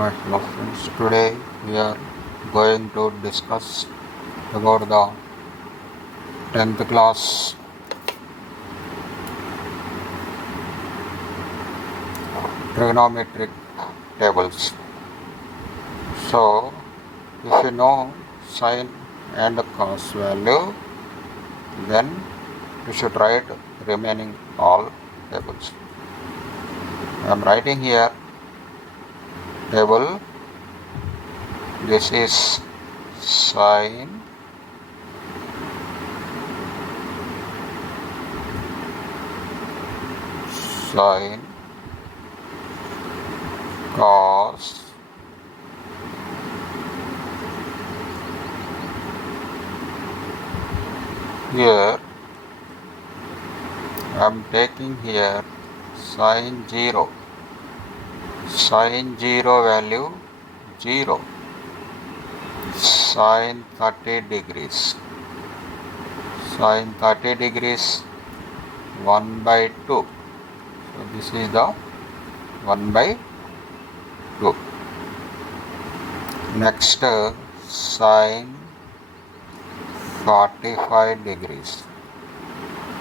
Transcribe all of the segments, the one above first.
My hello friends, today we are going to discuss about the 10th class trigonometric tables. So, if you know sine and cos value, then you should write remaining all tables. I am writing here table. This is sine, cos, here I am taking here sine 0 value 0, sine 30 degrees 1 by 2. So this is the 1 by 2. Next sine 45 degrees,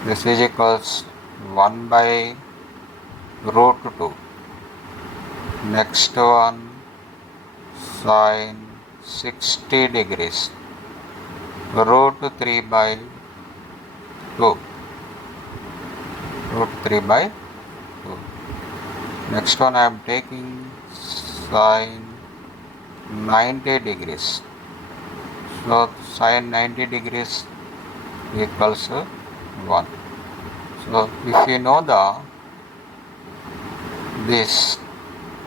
this is equals 1 by root 2. Next one sine 60 degrees, root 3 by 2. Next one I am taking sine 90 degrees. So sine 90 degrees equals 1. So if you know this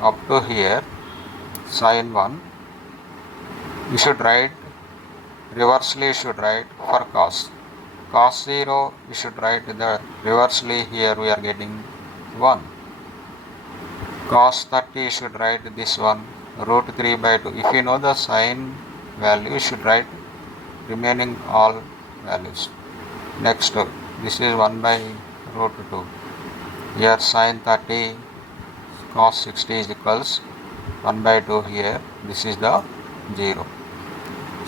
up to here, sine 1, you should write reversely, for cos 0, you should write the reversely. Here we are getting 1. Cos 30, you should write this one root 3 by 2. If you know the sine value, you should write remaining all values. Next, this is 1 by root 2. Here sine 30 cos 60 is equals 1 by 2 here. This is the 0.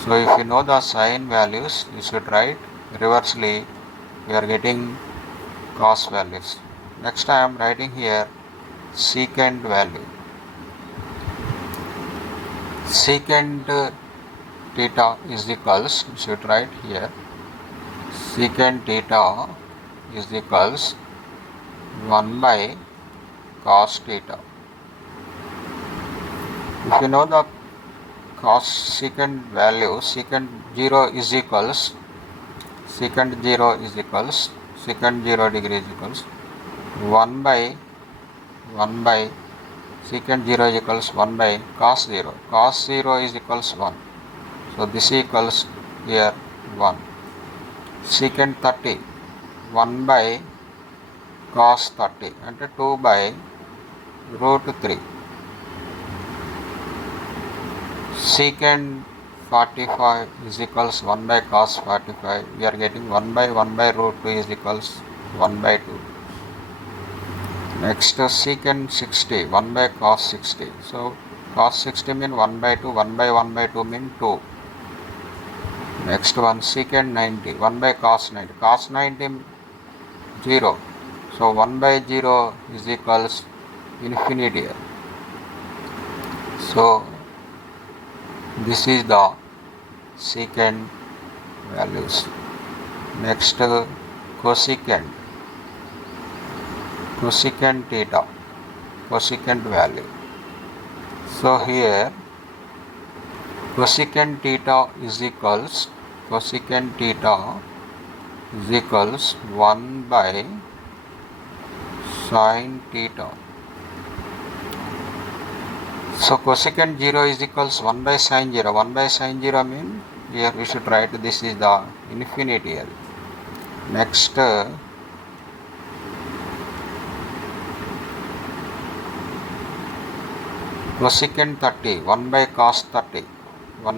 So if you know the sine values, you should write reversely. We are getting cos values. Next I am writing here secant value. Secant theta is equals, you should write here secant theta is equals 1 by cos theta. If you know the cos secant value, secant 0 is equals secant 0 degree is equals 1 by secant 0 is equals 1 by cos 0. Cos 0 is equals 1. So this equals here 1. Secant 30, 1 by cos 30 and 2 by root 3. Secant 45 is equals 1 by cos 45. We are getting 1 by root 2 is equals 1 by 2. Next secant 60, 1 by cos 60. So cos 60 mean 1 by 2, 1 by 2 mean 2. Next one secant 90, 1 by cos 90. Cos 90 0. So 1 by 0 is equals infinity. So this is the secant values. Next cosecant theta, cosecant value. So here cosecant theta is equals 1 by sin theta. So cosecant 0 is equals 1 by sin 0. 1 by sin 0 means here we should write this is the infinity. Next cosecant 30, 1 by cos 30. Or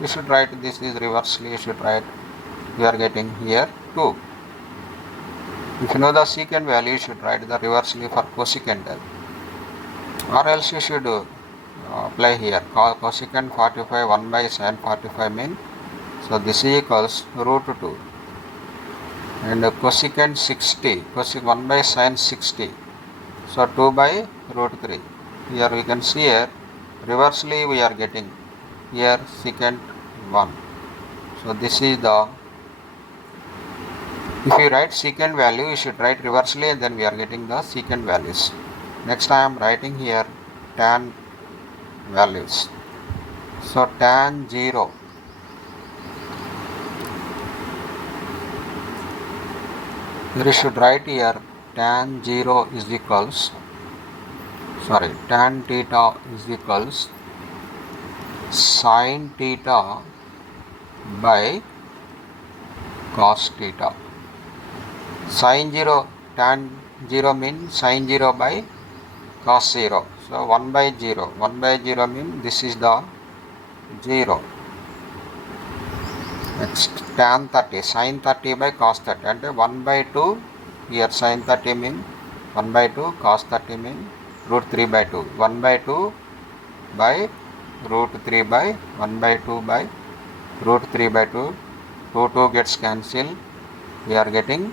we should write this is reversely, you should write we are getting here 2. If you know the secant value, you should write the reversely for cosecant. or else you should apply here cosecant 45 1 by sin 45 mean, so this is equals root 2, and cosecant 60 cosec 1 by sin 60, so 2 by root 3. Here we can see here reversely we are getting here secant 1. So this is the, if you write secant value you should write reversely and then we are getting the secant values. Next I am writing here tan values. So tan 0, you should write here tan 0 is equals, tan theta is equals sin theta by cos theta. Sin 0, tan 0 means sin 0 by cos 0. So 1 by 0 means this is the 0. Next tan 30, sin 30 by cos 30, and 1 by 2, here sin 30 means 1 by 2, cos 30 means root 3 by 2, 1 by 2 by root 3 by 1 by 2 by root 3 by 2, 2 gets cancelled, we are getting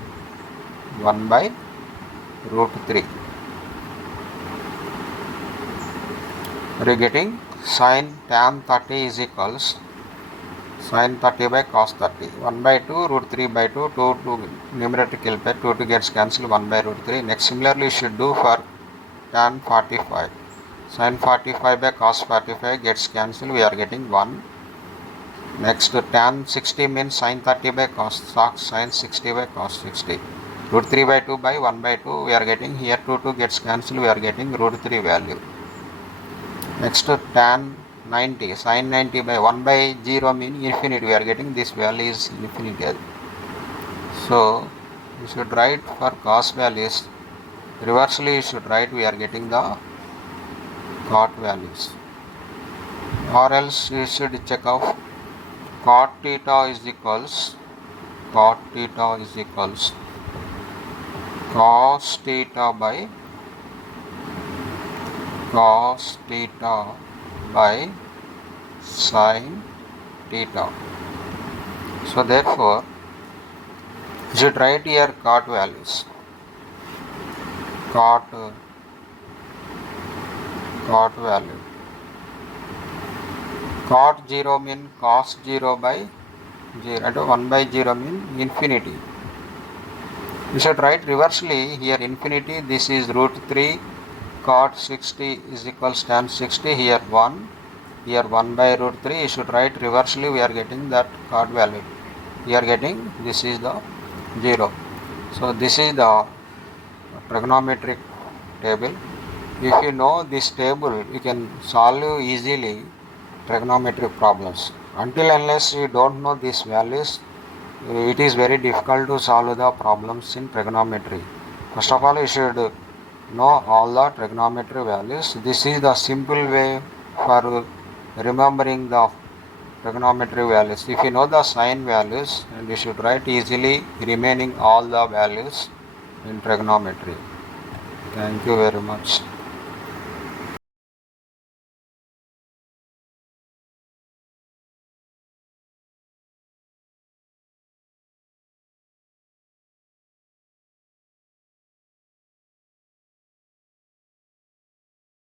1 by root 3. We are getting sin tan 30 is equals sin 30 by cos 30, 1 by 2 root 3 by 2, 2 numerator help, 2 gets cancelled, 1 by root 3. Next similarly you should do for tan 45, sin 45 by cos 45 gets cancelled, we are getting 1. Next tan 60 means sin 30 by cos sin 60 by cos 60, root 3 by 2 by 1 by 2, we are getting here 2 gets cancelled, we are getting root 3 value. Next tan 90, sin 90 by 1 by 0 means infinity, we are getting this value is infinity. So you should write for cos values reversely, you should write we are getting the cot values, or else you should check out cot theta is equals cos theta by sin theta. So therefore you should write here cot values, cot value, cot 0 means cos 0 by 0, and 1 by 0 means infinity. You should write reversely here infinity, this is root 3, cot 60 is equals tan 60, here 1, here 1 by root 3, you should write reversely, we are getting that cot value, we are getting this is the 0. So this is the trigonometric table. If you know this table you can solve easily trigonometric problems. Until unless you don't know these values, it is very difficult to solve the problems in trigonometry. First of all you should know all the trigonometry values. This is the simple way for remembering the trigonometry values. If you know the sine values, and you should write easily remaining all the values in trigonometry. Thank you very much.